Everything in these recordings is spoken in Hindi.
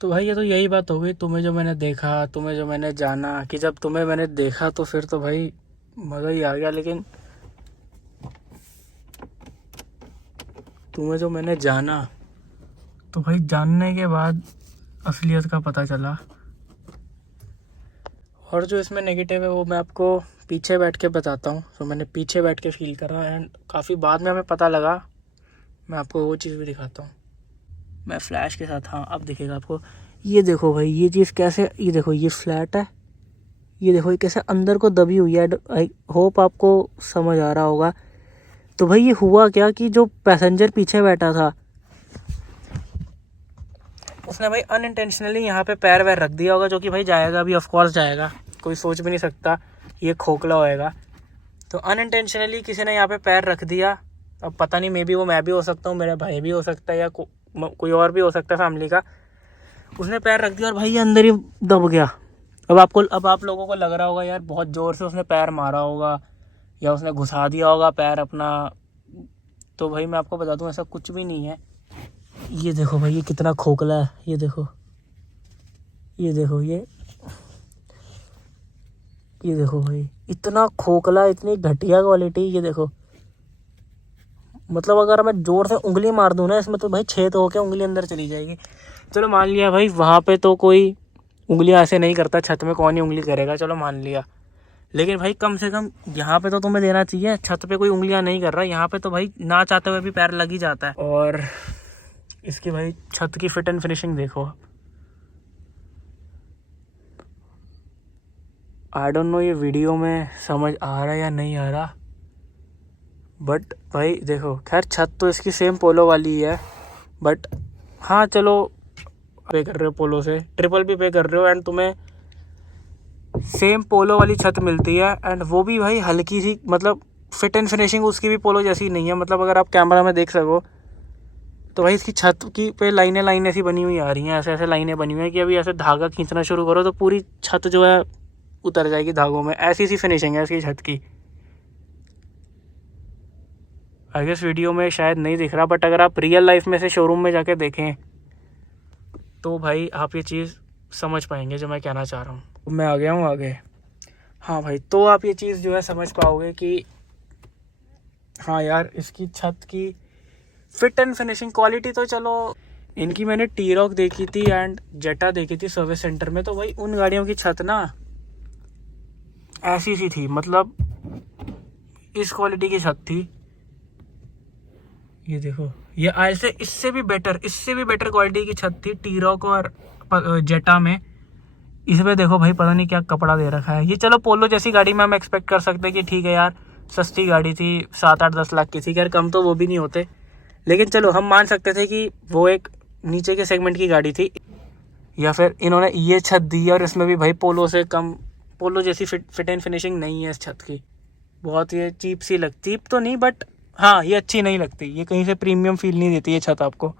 तो भाई ये तो यही बात हो गई, तुम्हें जो मैंने देखा, तुम्हें जो मैंने जाना, कि जब तुम्हें मैंने देखा तो फिर तो भाई मज़ा ही आ गया। लेकिन तुम्हें जो मैंने जाना, तो भाई जानने के बाद असलियत का पता चला। और जो इसमें नेगेटिव है वो मैं आपको पीछे बैठ के बताता हूँ। तो मैंने पीछे बैठ के फील करा एंड काफ़ी बाद में हमें पता लगा। मैं आपको वो चीज़ भी दिखाता हूँ, मैं फ्लैश के साथ। हाँ अब दिखेगा आपको। ये देखो भाई, ये चीज़ कैसे, ये देखो ये फ्लैट है, ये देखो ये कैसे अंदर को दबी हुई है। आई होप आपको समझ आ रहा होगा। तो भाई ये हुआ क्या कि जो पैसेंजर पीछे बैठा था, उसने भाई अनइंटेंशनली यहाँ पे पैर वैर रख दिया होगा, जो कि भाई जाएगा भी, ऑफ कोर्स जाएगा, कोई सोच भी नहीं सकता ये खोखला होएगा। तो अनइंटेंशनली किसी ने यहाँ पे पैर रख दिया। अब पता नहीं, मे बी वो मैं भी हो सकता हूँ, मेरा भाई भी हो सकता है, या कोई और भी हो सकता है फैमिली का। उसने पैर रख दिया और भाई ये अंदर ही दब गया। अब आप लोगों को लग रहा होगा यार बहुत ज़ोर से उसने पैर मारा होगा या उसने घुसा दिया होगा पैर अपना। तो भाई मैं आपको बता दूं ऐसा कुछ भी नहीं है। ये देखो भाई ये कितना खोखला है, ये देखो, ये देखो, ये देखो भाई इतना खोखला, इतनी घटिया क्वालिटी। ये देखो, मतलब अगर मैं जोर से उंगली मार दूं ना इसमें, तो भाई छेद होके उंगली अंदर चली जाएगी। चलो मान लिया भाई वहाँ पे तो कोई उंगलियां ऐसे नहीं करता, छत में कौन ही उंगली करेगा, चलो मान लिया। लेकिन भाई कम से कम यहाँ पे तो तुम्हें देना चाहिए। छत पे कोई उंगलियां नहीं कर रहा, यहाँ पे तो भाई ना चाहते हुए भी पैर लग ही जाता है। और इसकी भाई छत की फिट एंड फिनिशिंग देखो। आई डोंट नो ये वीडियो में समझ आ रहा है या नहीं आ रहा, बट भाई देखो, खैर छत तो इसकी सेम पोलो वाली ही है, बट हाँ चलो, पे कर रहे हो पोलो से, ट्रिपल भी पे कर रहे हो एंड तुम्हें सेम पोलो वाली छत मिलती है। एंड वो भी भाई हल्की सी, मतलब फिट एंड फिनिशिंग उसकी भी पोलो जैसी नहीं है। मतलब अगर आप कैमरा में देख सको तो भाई इसकी छत की पे लाइनें लाइनें ऐसी बनी हुई आ रही हैं, ऐसे ऐसे लाइनें बनी हुई हैं कि अभी ऐसे धागा खींचना शुरू करो तो पूरी छत जो है उतर जाएगी धागों में। ऐसी सी फिनिशिंग है इसकी छत की। आई गेस वीडियो में शायद नहीं दिख रहा, बट अगर आप रियल लाइफ में से शोरूम में जाके देखें तो भाई आप ये चीज़ समझ पाएंगे जो मैं कहना चाह रहा हूँ। मैं आ गया हूँ आगे। हाँ भाई, तो आप ये चीज़ जो है समझ पाओगे कि हाँ यार इसकी छत की फिट एंड फिनिशिंग क्वालिटी तो चलो। इनकी मैंने टी रॉक देखी थी एंड जेटा देखी थी सर्विस सेंटर में, तो भाई उन गाड़ियों की छत ना ऐसी सी थी, मतलब इस क्वालिटी की छत थी। ये देखो, ये ऐसे इससे भी बेटर क्वालिटी की छत थी टी रॉक और जेटा में। इसमें देखो भाई पता नहीं क्या कपड़ा दे रखा है। ये चलो पोलो जैसी गाड़ी में हम एक्सपेक्ट कर सकते हैं कि ठीक है यार सस्ती गाड़ी थी, 7-8-10 लाख की थी, खैर कम तो वो भी नहीं होते, लेकिन चलो हम मान सकते थे कि वो एक नीचे के सेगमेंट की गाड़ी थी। या फिर इन्होंने ये छत दी और इसमें भी भाई पोलो से कम, पोलो जैसी फिट एंड फिनिशिंग नहीं है इस छत की। बहुत ये चीप सी लगती, चीप तो नहीं बट हाँ ये अच्छी नहीं लगती, ये कहीं से प्रीमियम फील नहीं देती ये छत आपको।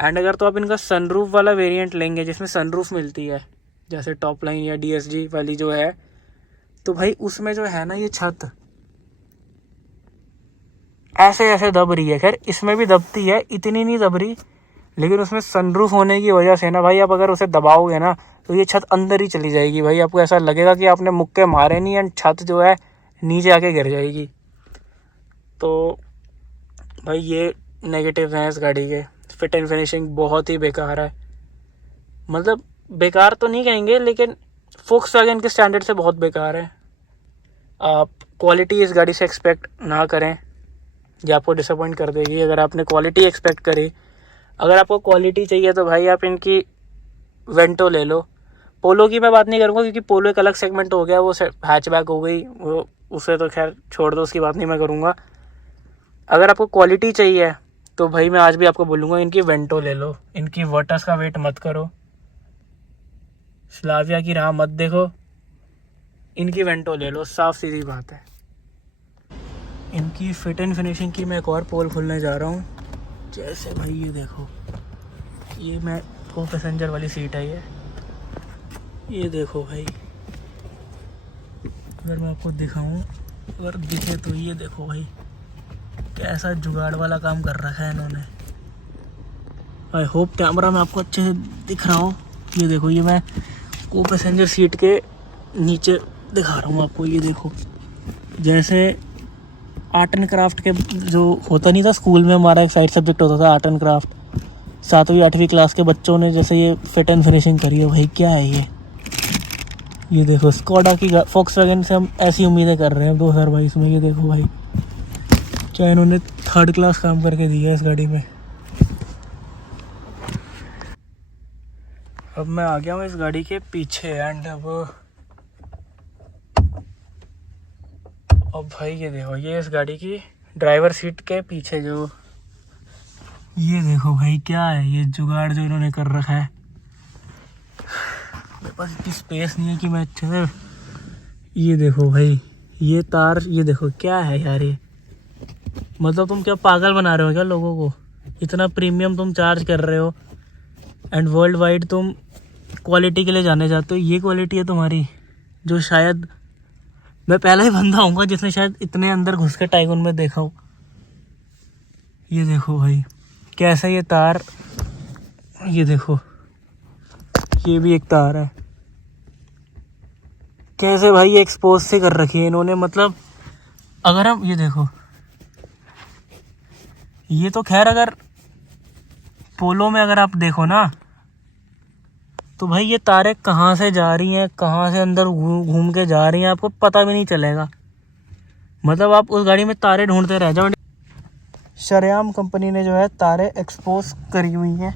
एंड अगर तो आप इनका सनरूफ वाला वेरिएंट लेंगे जिसमें सनरूफ मिलती है, जैसे टॉप लाइन या DSG वाली जो है, तो भाई उसमें जो है ना ये छत ऐसे ऐसे दब रही है। खैर इसमें भी दबती है, इतनी नहीं दब रही, लेकिन उसमें सनरूफ होने की वजह से ना भाई आप अगर उसे दबाओगे ना तो ये छत अंदर ही चली जाएगी भाई। आपको ऐसा लगेगा कि आपने मुक्के मारे नहीं एंड छत जो है नीचे आके गिर जाएगी। तो भाई ये नेगेटिव हैं इस गाड़ी के। फिट एंड फिनिशिंग बहुत ही बेकार है, मतलब बेकार तो नहीं कहेंगे लेकिन फोक्सवैगन के स्टैंडर्ड से बहुत बेकार है। आप क्वालिटी इस गाड़ी से एक्सपेक्ट ना करें, ये आपको डिसअपॉइंट कर देगी अगर आपने क्वालिटी एक्सपेक्ट करी। अगर आपको क्वालिटी चाहिए तो भाई आप इनकी वेंटो ले लो। पोलो की मैं बात नहीं करूँगा क्योंकि पोलो एक अलग सेगमेंट हो गया, वो हैचबैक हो गई, वो उसे तो खैर छोड़ दो, उसकी बात नहीं मैं करूँगा। अगर आपको क्वालिटी चाहिए तो भाई मैं आज भी आपको बोलूँगा इनकी वेंटो ले लो। इनकी वर्टस का वेट मत करो, स्लाविया की राह मत देखो, इनकी वेंटो ले लो, साफ सीधी बात है। इनकी फिट एंड फिनिशिंग की मैं एक और पोल खोलने जा रहा हूँ। जैसे भाई ये देखो, ये मैं को पैसेंजर वाली सीट है ये देखो भाई, अगर मैं आपको दिखाऊं, अगर दिखे तो ये देखो भाई कैसा जुगाड़ वाला काम कर रखा है इन्होंने। आई होप कैमरा में आपको अच्छे से दिख रहा हो। ये देखो, ये मैं को पैसेंजर सीट के नीचे दिखा रहा हूँ आपको। ये देखो, जैसे आर्ट एंड क्राफ्ट के जो होता नहीं था स्कूल में, हमारा एक साइड सब्जेक्ट होता था आर्ट एंड क्राफ्ट, 7वीं 8वीं क्लास के बच्चों ने जैसे ये फिट एंड फिनिशिंग करी है भाई। क्या है ये देखो, स्कोडा की फॉक्सवैगन से हम ऐसी उम्मीदें कर रहे हैं 2022 में। ये देखो भाई, क्या इन्होंने 3rd क्लास काम करके दिया है इस गाड़ी में। अब मैं आ गया हूँ इस गाड़ी के पीछे एंड अब भाई ये देखो, ये इस गाड़ी की ड्राइवर सीट के पीछे जो, ये देखो भाई क्या है ये जुगाड़ जो इन्होंने कर रखा है। मेरे पास इतनी स्पेस नहीं है कि मैं अच्छे से, ये देखो भाई ये तार, ये देखो क्या है यार ये। मतलब तुम क्या पागल बना रहे हो क्या लोगों को? इतना प्रीमियम तुम चार्ज कर रहे हो एंड वर्ल्ड वाइड तुम क्वालिटी के लिए जाने जाते हो। ये क्वालिटी है तुम्हारी जो शायद मैं पहला ही बंदा होऊंगा जिसने शायद इतने अंदर घुस के टाइगुन में देखा हो। ये देखो भाई कैसा ये तार, ये देखो ये भी एक तार है। कैसे भाई ये एक्सपोज से कर रखी है इन्होंने। मतलब अगर हम ये देखो, ये तो खैर अगर पोलो में अगर आप देखो ना तो भाई ये तारें कहाँ से जा रही हैं, कहाँ से अंदर घूम के जा रही हैं, आपको पता भी नहीं चलेगा। मतलब आप उस गाड़ी में तारें ढूंढते रह जाओ। शरेआम कंपनी ने जो है तारें एक्सपोज करी हुई हैं।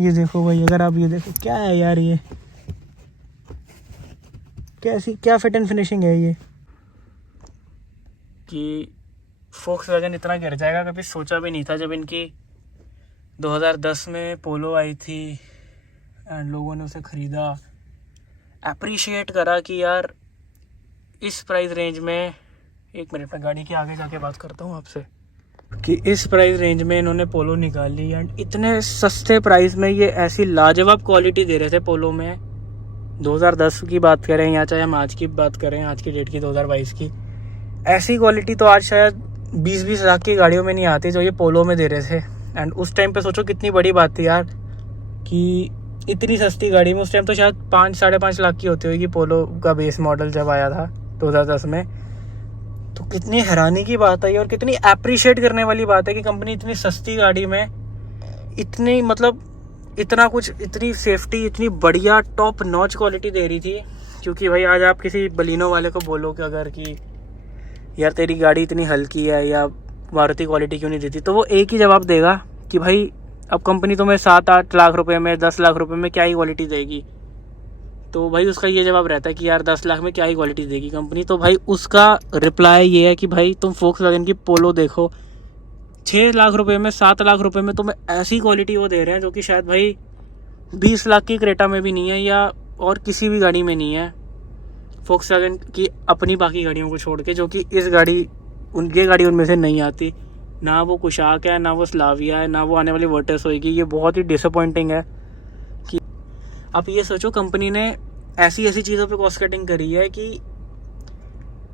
ये देखो भाई, अगर आप ये देखो, क्या है यार ये, कैसी क्या फिट एंड फिनिशिंग है ये कि फोक्सवैगन इतना गिर जाएगा कभी सोचा भी नहीं था। जब इनकी 2010 में पोलो आई थी एंड लोगों ने उसे ख़रीदा, अप्रिशिएट करा कि यार इस प्राइस रेंज में, एक मिनट में गाड़ी के आगे जाके बात करता हूँ आपसे, कि इस प्राइस रेंज में इन्होंने पोलो निकाली एंड इतने सस्ते प्राइस में ये ऐसी लाजवाब क्वालिटी दे रहे थे पोलो में। 2010 की बात करें या चाहे हम आज की बात करें, आज की डेट की 2022 की, ऐसी क्वालिटी तो आज शायद 20-20 लाख की गाड़ियों में नहीं आती जो ये पोलो में दे रहे थे। एंड उस टाइम पे सोचो कितनी बड़ी बात थी यार कि इतनी सस्ती गाड़ी में, उस टाइम तो शायद 5-5.5 लाख की होती होगी पोलो का बेस मॉडल जब आया था 2010 में। तो कितनी हैरानी की बात है और कितनी अप्रिशिएट करने वाली बात है कि कंपनी इतनी सस्ती गाड़ी में इतनी, मतलब इतना कुछ, इतनी सेफ्टी, इतनी बढ़िया टॉप नॉच क्वालिटी दे रही थी। क्योंकि भाई आज आप किसी बलिनो वाले को बोलो कि अगर कि यार तेरी गाड़ी इतनी हल्की है या मारुति क्वालिटी क्यों नहीं देती, तो वो एक ही जवाब देगा कि भाई अब कंपनी तुम्हें 7-8 लाख रुपए में, 10 लाख रुपए में क्या ही क्वालिटी देगी। तो भाई उसका ये जवाब रहता है कि यार 10 लाख में क्या ही क्वालिटी देगी कंपनी। तो भाई उसका रिप्लाई ये है कि भाई तुम फोक्सवैगन की पोलो देखो, 6 लाख रुपए में, 7 लाख रुपए में तुम्हें ऐसी क्वालिटी वो दे रहे हैं जो कि शायद भाई 20 लाख की क्रेटा में भी नहीं है या और किसी भी गाड़ी में नहीं है फोक्सवैगन की, अपनी बाकी गाड़ियों को छोड़ के, जो कि इस गाड़ी ये गाड़ी उनमें से नहीं आती। ना वो कुशाक है, ना वो स्लाविया है, ना वो आने वाली वर्टस होगी। ये बहुत ही डिसअपॉइंटिंग है कि आप ये सोचो कंपनी ने ऐसी ऐसी चीज़ों पे कॉस्ट कटिंग करी है कि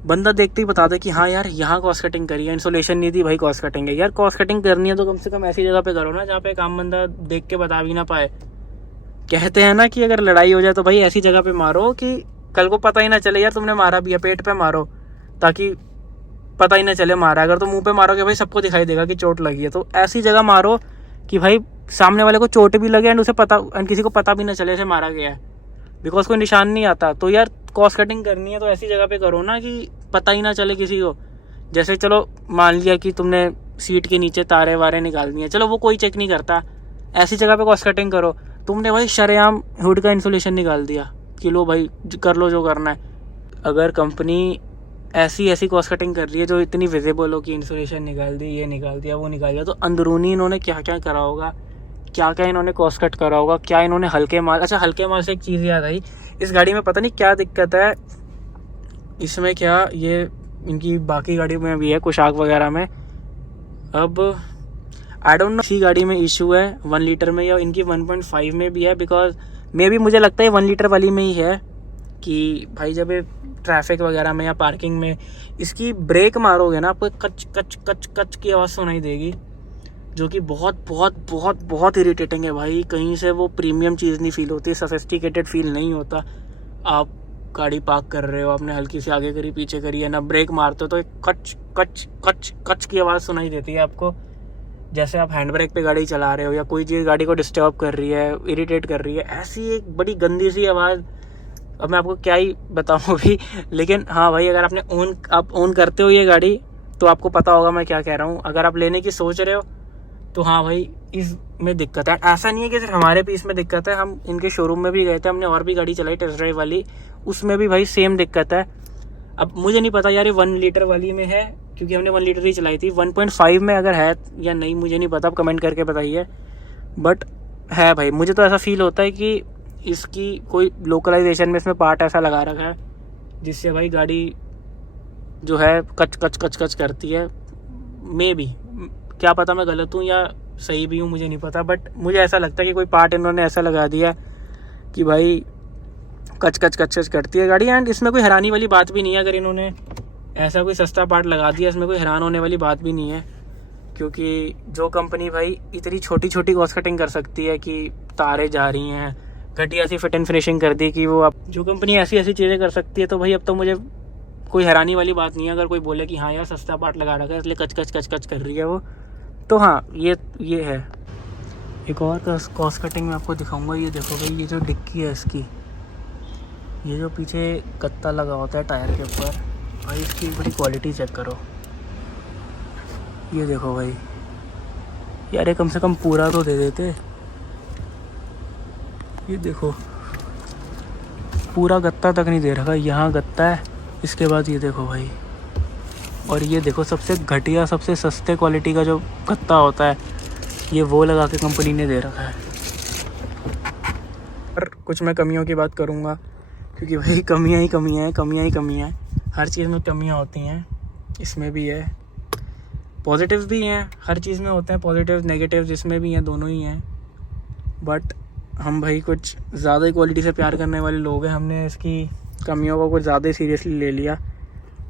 बंदा देखते ही बता दे कि हाँ यार यहाँ कॉस्ट कटिंग करी है। इंसोलेशन नहीं दी भाई, कॉस्ट कटिंग है। यार कॉस्ट कटिंग करनी है तो कम से कम ऐसी जगह पे करो ना जहाँ पे एक आम बंदा देख के बता भी ना पाए। कहते हैं ना कि अगर लड़ाई हो जाए तो भाई ऐसी जगह पे मारो कि कल को पता ही ना चले यार तुमने मारा भी है। पेट पे मारो ताकि पता ही ना चले मारा। अगर तो मुंह पे मारोगे भाई सबको दिखाई देगा कि चोट लगी है। तो ऐसी जगह मारो कि भाई सामने वाले को चोट भी लगे एंड उसे पता, एंड किसी को पता भी ना चले ऐसे मारा गया है, बिकॉज कोई निशान नहीं आता। तो यार कॉस्ट कटिंग करनी है तो ऐसी जगह पे करो ना कि पता ही ना चले किसी को। जैसे चलो मान लिया कि तुमने सीट के नीचे तारे वारे निकाल दिए, चलो वो कोई चेक नहीं करता, ऐसी जगह पे कॉस्ट कटिंग करो। तुमने भाई शरेआम हुड का इंसुलेशन निकाल दिया कि लो भाई कर लो जो करना है। अगर कंपनी ऐसी कॉस्ट कटिंग कर रही है जो इतनी विजिबल हो कि इंसुलेशन निकाल दी, ये निकाल दिया, वो निकाल दिया, तो अंदरूनी इन्होंने क्या क्या करा होगा, क्या क्या इन्होंने कॉस्ट कट करा होगा, क्या इन्होंने हल्के माल। अच्छा हल्के माल से एक चीज़ याद आई, इस गाड़ी में पता नहीं क्या दिक्कत है इसमें, क्या ये इनकी बाकी गाड़ी में भी है कुशाक वगैरह में। अब आई डोंट नो इसी गाड़ी में इशू है 1 लीटर में या इनकी 1.5 में भी है, बिकॉज मे भी मुझे लगता है 1 लीटर वाली में ही है कि भाई जब ये ट्रैफिक वगैरह में या पार्किंग में इसकी ब्रेक मारोगे ना आपको कच कच कच कच की आवाज़ सुनाई देगी। जो कि बहुत बहुत बहुत बहुत इरिटेटिंग है भाई। कहीं से वो प्रीमियम चीज़ नहीं फील होती, सोफिस्टिकेटेड फील नहीं होता। आप गाड़ी पार्क कर रहे हो, आपने हल्की सी आगे करी पीछे करी है ना, ब्रेक मारते हो तो एक कच कच कच कच की आवाज़ सुनाई देती है आपको, जैसे आप हैंड ब्रेक पे गाड़ी चला रहे हो या कोई चीज़ गाड़ी को डिस्टर्ब कर रही है, इरिटेट कर रही है। ऐसी एक बड़ी गंदी सी आवाज़, अब मैं आपको क्या ही बताऊँ अभी। लेकिन हाँ भाई, अगर आप ओन करते हो ये गाड़ी तो आपको पता होगा मैं क्या कह रहा हूँ। अगर आप लेने की सोच रहे हो तो हाँ भाई, इसमें दिक्कत है। ऐसा नहीं है कि सिर्फ हमारे पीस में दिक्कत है, हम इनके शोरूम में भी गए थे, हमने और भी गाड़ी चलाई टेस्ट ड्राइव वाली, उसमें भी भाई सेम दिक्कत है। अब मुझे नहीं पता यार ये 1 लीटर वाली में है, क्योंकि हमने 1 लीटर ही चलाई थी। 1.5 में अगर है या नहीं मुझे नहीं पता, आप कमेंट करके बताइए। बट है भाई, मुझे तो ऐसा फील होता है कि इसकी कोई लोकलाइजेशन में इसमें पार्ट ऐसा लगा रखा है जिससे भाई गाड़ी जो है कच कच कच कच करती है। मे बी, क्या पता मैं गलत हूँ या सही भी हूँ, मुझे नहीं पता। बट मुझे ऐसा लगता है कि कोई पार्ट इन्होंने ऐसा लगा दिया कि भाई कच कच कच कच करती है गाड़ी। एंड इसमें कोई हैरानी वाली बात भी नहीं है, अगर इन्होंने ऐसा कोई सस्ता पार्ट लगा दिया, इसमें कोई हैरान होने वाली बात भी नहीं है। क्योंकि जो कंपनी भाई इतनी छोटी छोटी कॉस्ट कटिंग कर सकती है कि तारें जा रही हैं, घटिया सी फिट एंड फिनिशिंग कर दी कि वो अब जो कंपनी ऐसी ऐसी चीज़ें कर सकती है, तो भाई अब तो मुझे कोई हैरानी वाली बात नहीं है अगर कोई बोले कि हाँ यार सस्ता पार्ट लगा रखा है इसलिए कच कच कच कच कर रही है वो। तो हाँ, ये है। एक और कॉस्ट कटिंग मैं आपको दिखाऊंगा। ये देखो भाई, ये जो डिक्की है इसकी, ये जो पीछे गत्ता लगा होता है टायर के ऊपर, भाई इसकी बड़ी क्वालिटी चेक करो। ये देखो भाई यार, ये कम से कम पूरा तो दे देते। ये देखो पूरा गत्ता तक नहीं दे रखा, यहाँ गत्ता है, इसके बाद ये देखो भाई। और ये देखो सबसे घटिया सबसे सस्ते क्वालिटी का जो गत्ता होता है, ये वो लगा के कंपनी ने दे रखा है। पर कुछ मैं कमियों की बात करूँगा, क्योंकि भाई कमियाँ ही कमियाँ हैं, कमियाँ ही कमियाँ हैं। हर चीज़ में कमियाँ होती हैं, इसमें भी है। पॉजिटिव भी हैं, हर चीज़ में होते हैं पॉजिटिव नेगेटिव, जिसमें भी हैं, दोनों ही हैं। बट हम भाई कुछ ज़्यादा ही क्वालिटी से प्यार करने वाले लोग हैं, हमने इसकी कमियों को कुछ ज़्यादा ही सीरियसली ले लिया।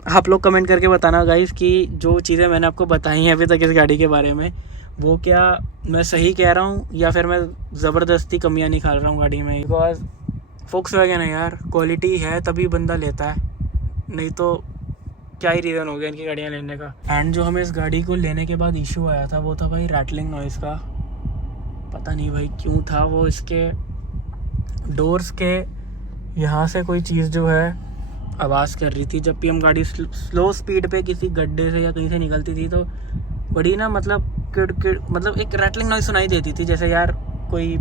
आप लोग कमेंट करके बताना गाइस कि जो चीज़ें मैंने आपको बताई हैं अभी तक इस गाड़ी के बारे में, वो क्या मैं सही कह रहा हूँ या फिर मैं ज़बरदस्ती कमियाँ निकाल रहा हूँ गाड़ी में। बिकॉज फोक्सवैगन है यार, क्वालिटी है तभी बंदा लेता है, नहीं तो क्या ही रीज़न हो गया इनकी गाड़ियाँ लेने का। एंड जो हमें इस गाड़ी को लेने के बाद इशू आया था वो था भाई रैटलिंग नॉइज़ का। पता नहीं भाई क्यों था वो, इसके डोर्स के यहाँ से कोई चीज़ जो है आवाज़ कर रही थी जब भी हम गाड़ी स्लो स्पीड पे किसी गड्ढे से या कहीं से निकलती थी, तो बड़ी ना मतलब किड़ मतलब एक रैटलिंग नॉइज़ सुनाई देती थी, जैसे यार कोई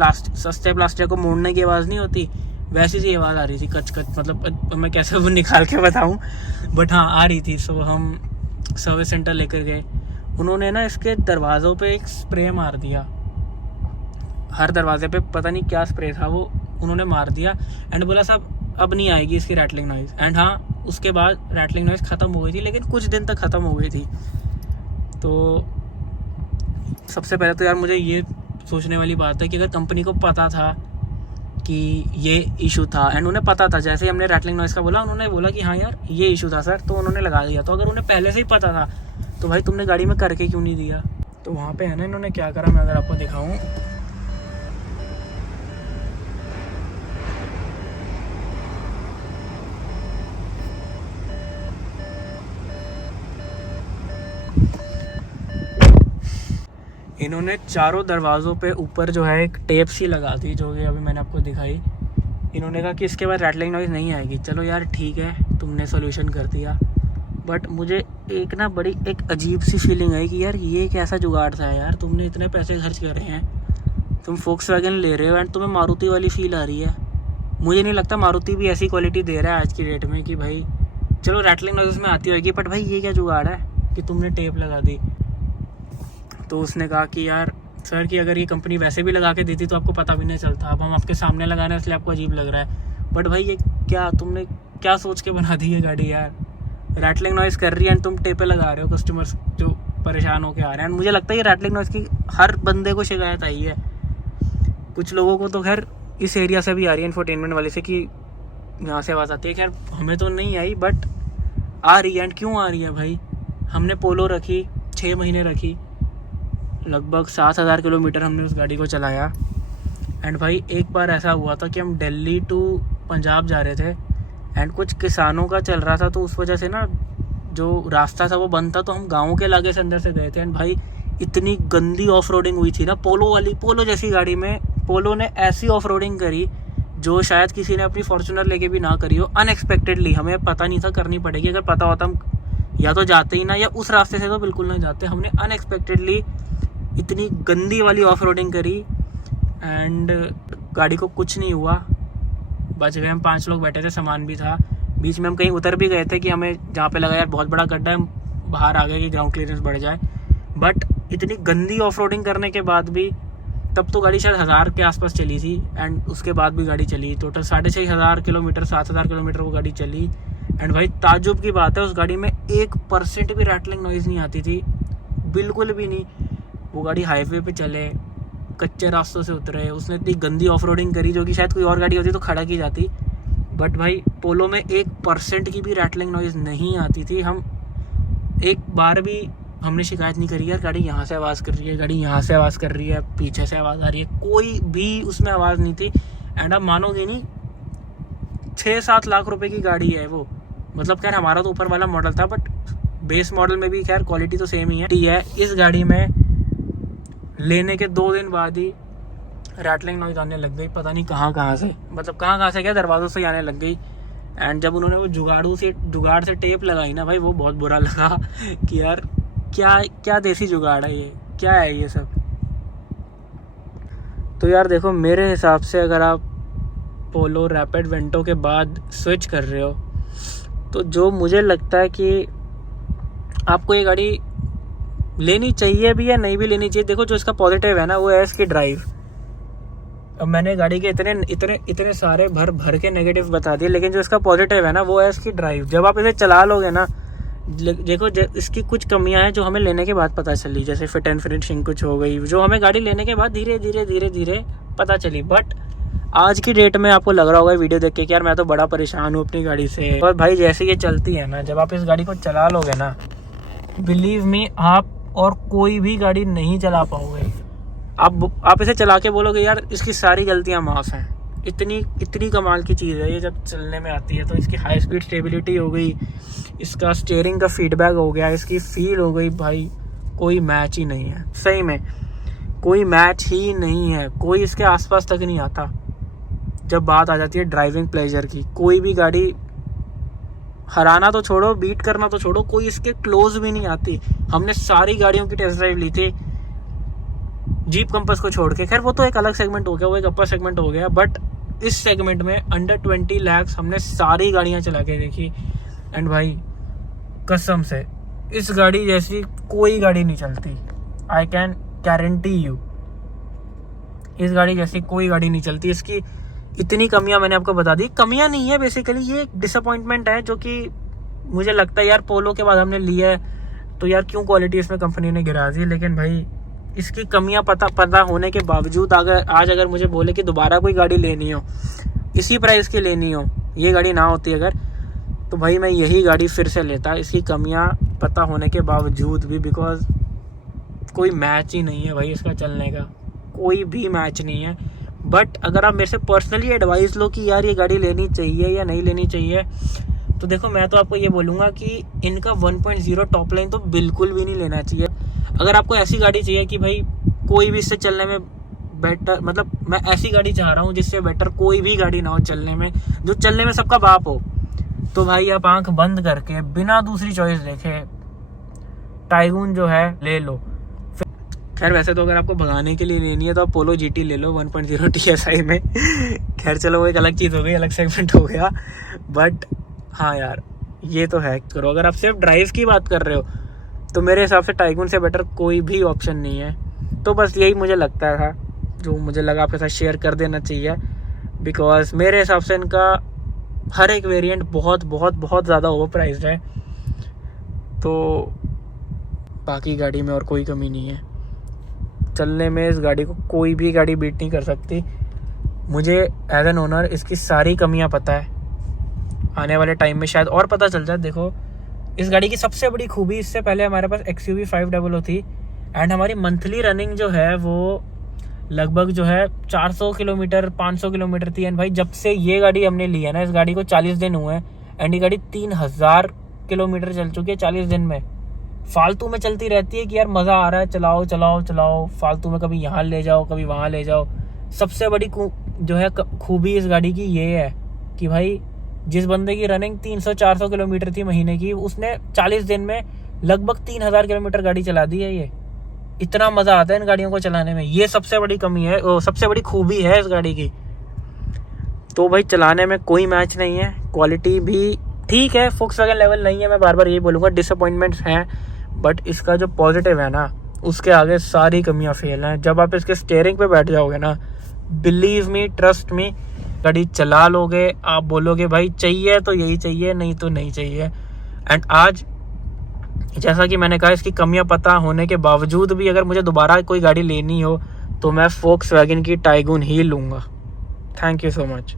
सस्ते प्लास्टिक को मोड़ने की आवाज़ नहीं होती, वैसी सी आवाज़ आ रही थी कच कच। मतलब मैं कैसे वो निकाल के बताऊं, बट हाँ आ रही थी। सो हम सर्विस सेंटर लेकर गए, उन्होंने ना इसके दरवाज़ों पे एक स्प्रे मार दिया, हर दरवाजे पे पता नहीं क्या स्प्रे था वो उन्होंने मार दिया। एंड बोला साहब अब नहीं आएगी इसकी रैटलिंग नॉइज़। एंड हाँ, उसके बाद रैटलिंग नॉइज़ ख़त्म हो गई थी, लेकिन कुछ दिन तक ख़त्म हो गई थी। तो सबसे पहले तो यार मुझे ये सोचने वाली बात है कि अगर कंपनी को पता था कि ये इशू था, एंड उन्हें पता था, जैसे ही हमने रैटलिंग नॉइज़ का बोला उन्होंने बोला कि हाँ यार ये इशू था सर, तो उन्होंने लगा दिया। तो अगर उन्हें पहले से ही पता था तो भाई तुमने गाड़ी में करके क्यों नहीं दिया। तो वहाँ पे है ना, इन्होंने क्या करा मैं अगर आपको दिखाऊँ, इन्होंने चारों दरवाज़ों पे ऊपर जो है एक टेप सी लगा दी, जो कि अभी मैंने आपको दिखाई। इन्होंने कहा कि इसके बाद रैटलिंग नॉइज़ नहीं आएगी। चलो यार ठीक है, तुमने सोल्यूशन कर दिया, बट मुझे एक ना बड़ी एक अजीब सी फीलिंग आई कि यार ये कैसा जुगाड़ था यार, तुमने इतने पैसे खर्च कर रहे हैं, तुम फोक्सवैगन ले रहे हो एंड तुम्हें मारुति वाली फील आ रही है। मुझे नहीं लगता मारुति भी ऐसी क्वालिटी दे रहा है आज की डेट में कि भाई चलो रैटलिंग नॉइज़ में आती होगी, बट भाई ये क्या जुगाड़ है कि तुमने टेप लगा दी। तो उसने कहा कि यार सर कि अगर ये कंपनी वैसे भी लगा के देती तो आपको पता भी नहीं चलता, अब हम आपके सामने लगा रहे हैं इसलिए आपको अजीब लग रहा है। बट भाई ये क्या तुमने क्या सोच के बना दी है गाड़ी यार, रैटलिंग नॉइज़ कर रही है एंड तुम टेपे लगा रहे हो, कस्टमर्स जो परेशान होकर आ रहे हैं। एंड मुझे लगता है ये रैटलिंग नॉइज़ की हर बंदे को शिकायत आई है, कुछ लोगों को तो खैर इस एरिया से भी आ रही है इंफोटेनमेंट वाले से कि यहाँ से आवाज़ आती है। खैर हमें तो नहीं आई बट आ रही है। एंड क्यों आ रही है भाई, हमने पोलो रखी 6 महीने रखी, लगभग 7,000 किलोमीटर हमने उस गाड़ी को चलाया। एंड भाई एक बार ऐसा हुआ था कि हम दिल्ली टू पंजाब जा रहे थे एंड कुछ किसानों का चल रहा था, तो उस वजह से ना जो रास्ता था वो बंद था, तो हम गाँव के इलाके से अंदर से गए थे। एंड भाई इतनी गंदी ऑफ रोडिंग हुई थी ना, पोलो जैसी गाड़ी में पोलो ने ऐसी ऑफ रोडिंग करी जो शायद किसी ने अपनी फॉर्च्यूनर लेके भी ना करी हो। अनएक्सपेक्टेडली, हमें पता नहीं था करनी पड़ेगी, अगर पता होता हम या तो जाते ही ना, या उस रास्ते से तो बिल्कुल नहीं जाते। हमने अनएक्सपेक्टेडली इतनी गंदी वाली ऑफ रोडिंग करी एंड गाड़ी को कुछ नहीं हुआ, बच गए हम। 5 लोग बैठे थे, सामान भी था। बीच में हम कहीं उतर भी गए थे कि हमें जहाँ पे लगा यार बहुत बड़ा गड्ढा है, हम बाहर आ गए कि ग्राउंड क्लियरेंस बढ़ जाए। बट इतनी गंदी ऑफ रोडिंग करने के बाद भी, तब तो गाड़ी शायद 1000 के आसपास चली थी एंड उसके बाद भी गाड़ी चली। टोटल 6,500 किलोमीटर 7,000 किलोमीटर वो गाड़ी चली। एंड भाई ताज्जुब की बात है, उस गाड़ी में 1% भी रैटलिंग नॉइज़ नहीं आती थी, बिल्कुल भी नहीं। वो गाड़ी हाईवे पे चले, कच्चे रास्तों से उतरे, उसने इतनी गंदी ऑफ रोडिंग करी जो कि शायद कोई और गाड़ी होती तो खड़ा की जाती। बट भाई पोलो में 1% की भी रैटलिंग नॉइज़ नहीं आती थी। हम एक बार भी हमने शिकायत नहीं करी यार गाड़ी यहाँ से आवाज़ कर रही है, गाड़ी यहाँ से आवाज़ कर रही है, पीछे से आवाज़ आ रही है, कोई भी उसमें आवाज़ नहीं थी। एंड आप मानोगे नहीं, 6-7 लाख रुपए की गाड़ी है वो। मतलब खैर हमारा तो ऊपर वाला मॉडल था, बट बेस मॉडल में भी खैर क्वालिटी तो सेम ही है। इस गाड़ी में लेने के 2 दिन बाद ही रैटलिंग नॉइज़ आने लग गई, पता नहीं कहाँ से, मतलब कहाँ से क्या दरवाज़ों से आने लग गई। एंड जब उन्होंने वो जुगाड़ से टेप लगाई ना भाई, वो बहुत बुरा लगा कि यार क्या देसी जुगाड़ है ये, क्या है ये सब। तो यार देखो, मेरे हिसाब से अगर आप पोलो रैपिड वेंटो के बाद स्विच कर रहे हो, तो जो मुझे लगता है कि आपको ये गाड़ी लेनी चाहिए भी या नहीं भी लेनी चाहिए। देखो, जो इसका पॉजिटिव है ना, वो है इसकी ड्राइव। अब मैंने गाड़ी के इतने सारे भर के नेगेटिव बता दिए, लेकिन जो इसका पॉजिटिव है ना, वो है इसकी ड्राइव। जब आप इसे चला लोगे ना, देखो इसकी कुछ कमियां हैं जो हमें लेने के बाद पता चली, जैसे फिट एंड फिनिशिंग कुछ हो गई, जो हमें गाड़ी लेने के बाद धीरे धीरे पता चली। बट आज की डेट में आपको लग रहा होगा वीडियो देख के कि यार मैं तो बड़ा परेशान हूँ अपनी गाड़ी से। और भाई जैसे ये चलती है ना, जब आप इस गाड़ी को चला लोगे ना, बिलीव मी, आप और कोई भी गाड़ी नहीं चला पाओगे। आप इसे चला के बोलोगे यार इसकी सारी गलतियाँ माफ़ हैं। इतनी कमाल की चीज़ है ये जब चलने में आती है। तो इसकी हाई स्पीड स्टेबिलिटी हो गई, इसका स्टीयरिंग का फीडबैक हो गया, इसकी फील हो गई, भाई कोई मैच ही नहीं है। सही में कोई मैच ही नहीं है, कोई इसके आसपास तक नहीं आता। जब बात आ जाती है ड्राइविंग प्लेजर की, कोई भी गाड़ी हराना तो छोड़ो, बीट करना तो छोड़ो, कोई इसके क्लोज भी नहीं आती। हमने सारी गाड़ियों की टेस्ट ड्राइव ली थी, जीप कंपास को छोड़ के। खैर वो तो एक अलग सेगमेंट हो गया, वो एक अपर सेगमेंट हो गया। बट इस सेगमेंट में अंडर 20 लाख हमने सारी गाड़ियां चला के देखी। एंड भाई कसम से इस गाड़ी जैसी कोई गाड़ी नहीं चलती। आई कैन गारंटी यू, इस गाड़ी जैसी कोई गाड़ी नहीं चलती। इसकी इतनी कमियां मैंने आपको बता दी। कमियां नहीं है, बेसिकली ये एक डिसअपॉइंटमेंट है, जो कि मुझे लगता है यार पोलो के बाद हमने लिया है तो यार क्यों क्वालिटी इसमें कंपनी ने गिरा दी। लेकिन भाई इसकी कमियां पता होने के बावजूद अगर मुझे बोले कि दोबारा कोई गाड़ी लेनी हो, इसी प्राइस की लेनी हो, ये गाड़ी ना होती अगर, तो भाई मैं यही गाड़ी फिर से लेता, इसकी कमियां पता होने के बावजूद भी। बिकॉज कोई मैच ही नहीं है भाई इसका चलने का, कोई भी मैच नहीं है। बट अगर आप मेरे से पर्सनली एडवाइस लो कि यार ये गाड़ी लेनी चाहिए या नहीं लेनी चाहिए, तो देखो मैं तो आपको ये बोलूँगा कि इनका 1.0 टॉप लाइन तो बिल्कुल भी नहीं लेना चाहिए। अगर आपको ऐसी गाड़ी चाहिए कि भाई कोई भी इससे चलने में बेटर, मतलब मैं ऐसी गाड़ी चाह रहा हूँ जिससे बेटर कोई भी गाड़ी ना हो चलने में, जो चलने में सबका बाप हो, तो भाई आप आंख बंद करके बिना दूसरी चॉइस देखे टाइगून जो है ले लो। खैर वैसे तो अगर आपको भगाने के लिए लेनी है तो आप पोलो GT ले लो 1.0 TSI में। खैर चलो वो एक अलग चीज़ हो गई, अलग सेगमेंट हो गया। बट हाँ यार ये तो है करो। अगर आप सिर्फ ड्राइव की बात कर रहे हो तो मेरे हिसाब से टाइगून से बेटर कोई भी ऑप्शन नहीं है। तो बस यही मुझे लगता था, जो मुझे लगा आपके साथ शेयर कर देना चाहिए। बिकॉज मेरे हिसाब से इनका हर एक वेरिएंट बहुत बहुत बहुत ज़्यादा ओवर प्राइस्ड है। तो बाकी गाड़ी में और कोई कमी नहीं है, चलने में इस गाड़ी को कोई भी गाड़ी बीट नहीं कर सकती। मुझे एज एन ओनर इसकी सारी कमियां पता है, आने वाले टाइम में शायद और पता चल जाए। देखो इस गाड़ी की सबसे बड़ी खूबी, इससे पहले हमारे पास XUV 500 थी एंड हमारी मंथली रनिंग जो है वो लगभग जो है 400 किलोमीटर 500 किलोमीटर थी। एंड भाई जब से ये गाड़ी हमने ली है ना, इस गाड़ी को 40 दिन हुए हैं एंड ये गाड़ी 3000 किलोमीटर चल चुकी है 40 दिन में। फालतू में चलती रहती है कि यार मज़ा आ रहा है, चलाओ चलाओ चलाओ, फालतू में कभी यहाँ ले जाओ कभी वहाँ ले जाओ। सबसे बड़ी जो है खूबी इस गाड़ी की ये है कि भाई जिस बंदे की रनिंग 300-400 किलोमीटर थी महीने की, उसने 40 दिन में लगभग 3000 किलोमीटर गाड़ी चला दी है। ये इतना मज़ा आता है इन गाड़ियों को चलाने में, ये सबसे बड़ी कमी है, सबसे बड़ी खूबी है इस गाड़ी की। तो भाई चलाने में कोई मैच नहीं है, क्वालिटी भी ठीक है, फोक्सवैगन लेवल नहीं है, मैं बार बार यही बोलूँगा, डिसअपॉइंटमेंट्स हैं, बट इसका जो पॉजिटिव है ना उसके आगे सारी कमियां फेल हैं। जब आप इसके स्टीयरिंग पे बैठ जाओगे ना, बिलीव मी, ट्रस्ट मी, गाड़ी चला लोगे, आप बोलोगे भाई चाहिए तो यही चाहिए, नहीं तो नहीं चाहिए। एंड आज जैसा कि मैंने कहा, इसकी कमियां पता होने के बावजूद भी अगर मुझे दोबारा कोई गाड़ी लेनी हो तो मैं फोक्सवैगन की टाइगून ही लूँगा। Thank you so much.